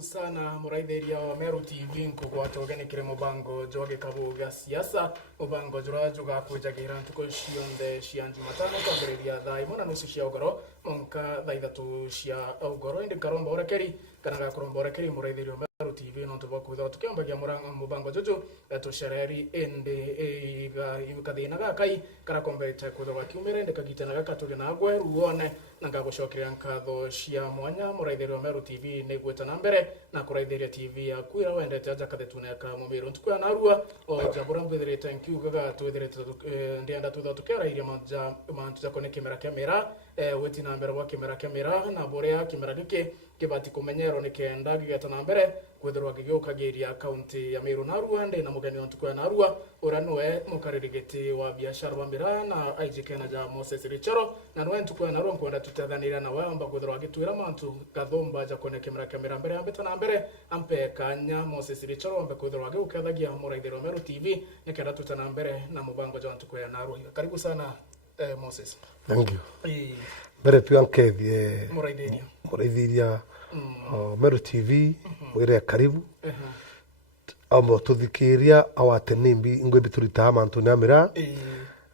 Sana muraidheria wa Meru TV nkukwatogene kire mubango joge kabuga siasa mubango jurajuga kujagira ntuko cionthe cia Jumatano kwambiriria thaa imwe na nusu cia ugoro monka thaa ithatu cia ugoro indi karomba urekeri kana gakuromba urekeri muraidheria wa Meru TV no tubakwitha tukiambagia mubango jojo tushereri indi kathina gakai kana kombete kuthwa kiumire ndi kagitana gakatuge na gwe ruone na ngagucokeria nkatho cia mwanya muraidheria wa Meru TV ni gwetana mbere na kuraidheria TV ya kwira wendete aja kathetuneka mumiru ntukwa narua o jabura mbethere thank you gaga twetherete ndienda tutha tukera iria manja kone kamera wetina mbere wa kamera na borea kamera gike kibati kumenyero ni kenda gigetana mbere kwetherwa gigiokagiria account ya Meru narua ndi na mugeni ntukwa narua uranwe mukaririgeti wa biashara wa mira na ijikena ja Moses Richaro na nwe ntukwa narua kwenda tutethanira na wamba kwetherwa gitwira mantu gathomba ja kone kamera mbere ambeta na mbere ampe kanya Moses Richaro ampe kwetherwa gukathagia muraidherio Meru TV nikenda tutana mbere na mubango ja ntukwa narua karibu sana Moses. Thank you. Mbere pia nkethie muraidheria Meru TV wire karibu amo tuthikiria awatenimbi ingwe biturita mantu nyamira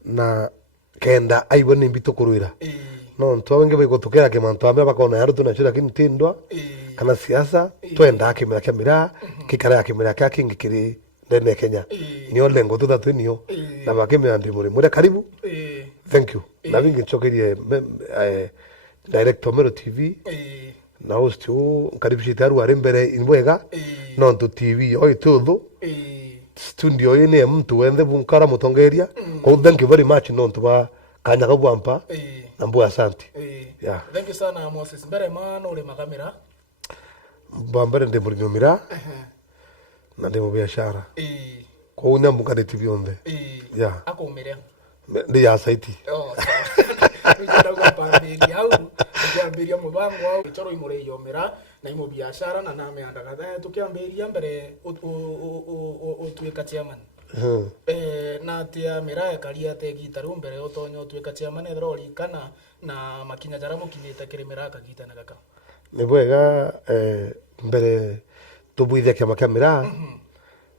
na kenda aibo nimbi tukuruira no ntwenge bigotokera ke mantu ambe bakona yaro tunashira kinitindwa kana siasa twenda akimira kamera kikara akimira kakingikiri ndene Kenya niyo lengo tutatu niyo na bakemera ndi muri karibu thank you na vingi chokerie director Meru TV na host nkaribishite aru ari mbere inbwega no ntu TV oi tuthu studio ine mtu wende bunkara mutongeria ko thank you very much no ntu ba kanya kabwampa na mbu asante yeah thank you sana Moses mbere mano ule makamera mbere ndi muri nyumira na ndi mu biashara ko unya mukane TV onde yeah akomerea ndi ya site Nijara kwa pambiri au nijambiria mubango au choro imure yomera na imo biashara na name andagaza tukiambiria mbere utweka chairman na tia mira karia te gitaru mbere utonyo tweka chairman edroli kana na makinya jara mukinyite kiremera kagita na gaka ni bwega mbere tubuithia kama kamera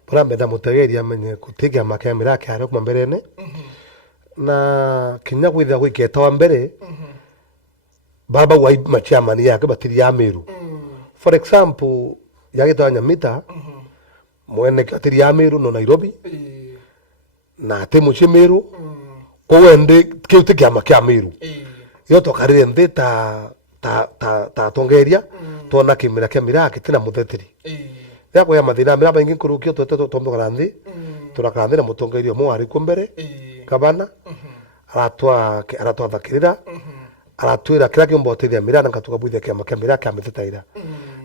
bora mbenda mutegeria amenye kutiga makamera kare kuma mbere ne na kinya kwitha gwiketa wa mbere baba wa machairman yake batiri ya Meru for example yagita Nyamita mwene katiri ya Meru no Nairobi na temu Meru ko wende kiute kama kya Meru yo tokarire nde ta tongeria tona kimira kamera kitina mutheteri yako ya mathina mira baingi kurukio tombo grande turakandira mutongerio mo ari kumbere kabana aratwa thakirira aratwira kira kiombo tethia mira na katukabuithia kama kamera kamethetaira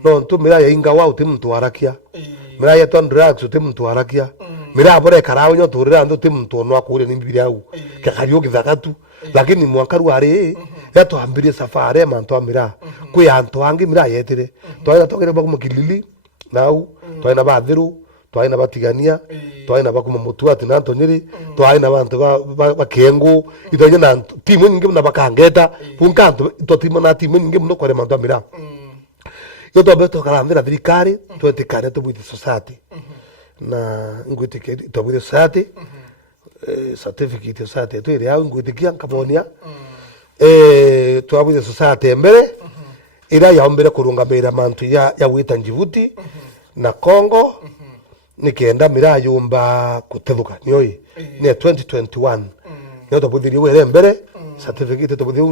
no ntu mira ya inga wa uti mtu arakia mira ya ton drugs uti mtu arakia mira bore karao nyo turira ndu ti mtu no akure ni bibiri au kakario githakatu lakini mwankaru ari yato ambirie safari manto mira kuya anto angi mira yetire twaina togere baku Kilili nau twaina bathiru twaina batigania twaina bakuma mutu ati na Antonyeri twaina bantu ba Kengu itonye na timu nyingi na bakangeta punkanto to timu na timu nyingi mno kware mantu mira yo to beto karandira thirikari twetikane to with society na ngwitike to with society certificate society to ire au ngwitikia kabonia to with society mbere ira ya mbere kurungamira mantu ya wita Djibouti na Congo nikenda mira yumba kuteluka nioi ni 2021 nyo to buthiri were mbere certificate to buthiri